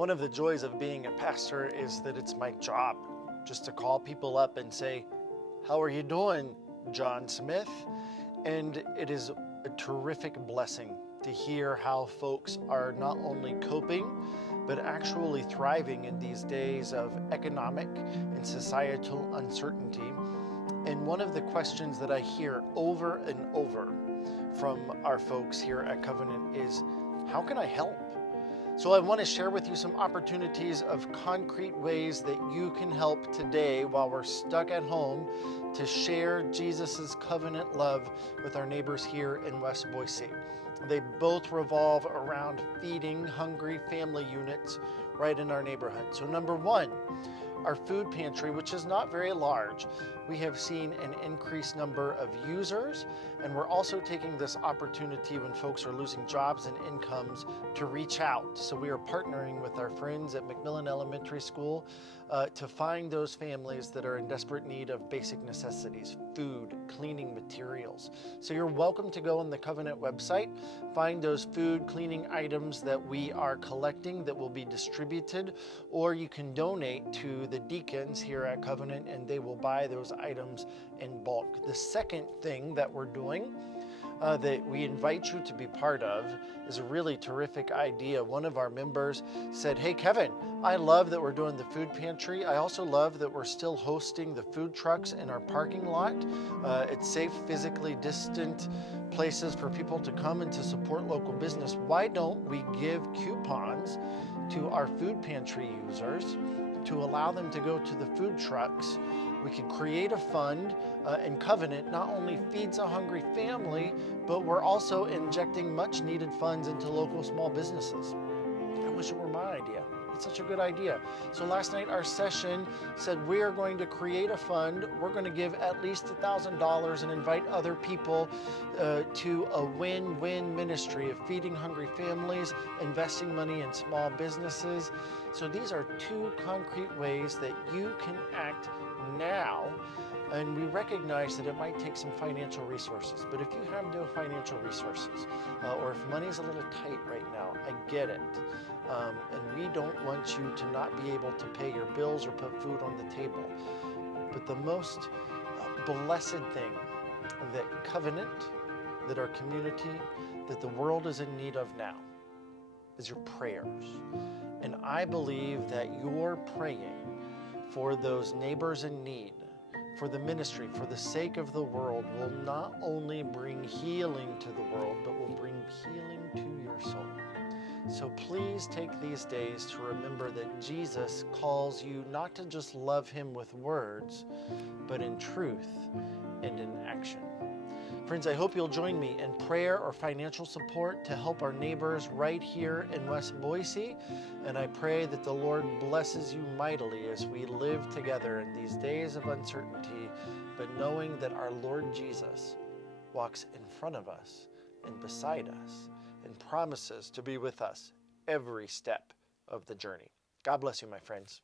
One of the joys of being a pastor is that it's my job just to call people up and say, "How are you doing, John Smith?" And it is a terrific blessing to hear how folks are not only coping, but actually thriving in these days of economic and societal uncertainty. And one of the questions that I hear over and over from our folks here at Covenant is, how can I help? So I want to share with you some opportunities of concrete ways that you can help today while we're stuck at home to share Jesus's covenant love with our neighbors here in West Boise. They both revolve around feeding hungry family units right in our neighborhood. So number one, our food pantry, which is not very large, we have seen an increased number of users, and we're also taking this opportunity when folks are losing jobs and incomes to reach out. So we are partnering with our friends at McMillan Elementary School to find those families that are in desperate need of basic necessities, food, cleaning materials. So you're welcome to go on the Covenant website, find those food cleaning items that we are collecting that will be distributed, or you can donate to the deacons here at Covenant and they will buy those items in bulk. The second thing that we're doing that we invite you to be part of is a really terrific idea. One of our members said, "Hey Kevin, I love that we're doing the food pantry. I also love that we're still hosting the food trucks in our parking lot. It's safe, physically distant places for people to come and to support local business. Why don't we give coupons to our food pantry users to allow them to go to the food trucks? We can create a fund, and Covenant not only feeds a hungry family, but we're also injecting much needed funds into local small businesses." I wish it were my idea. It's such a good idea. So last night our session said we are going to create a fund. We're going to give at least $1,000 and invite other people to a win-win ministry of feeding hungry families, investing money in small businesses. So these are two concrete ways that you can act now. And we recognize that it might take some financial resources, but if you have no financial resources, or if money's a little tight right now, I get it. And we don't want you to not be able to pay your bills or put food on the table. But the most blessed thing that Covenant, that our community, that the world is in need of now is your prayers. And I believe that your praying for those neighbors in need, for the ministry, for the sake of the world, will not only bring healing to the world, but will bring healing to your soul. So please take these days to remember that Jesus calls you not to just love him with words, but in truth and in action. Friends, I hope you'll join me in prayer or financial support to help our neighbors right here in West Boise. And I pray that the Lord blesses you mightily as we live together in these days of uncertainty, but knowing that our Lord Jesus walks in front of us and beside us and promises to be with us every step of the journey. God bless you, my friends.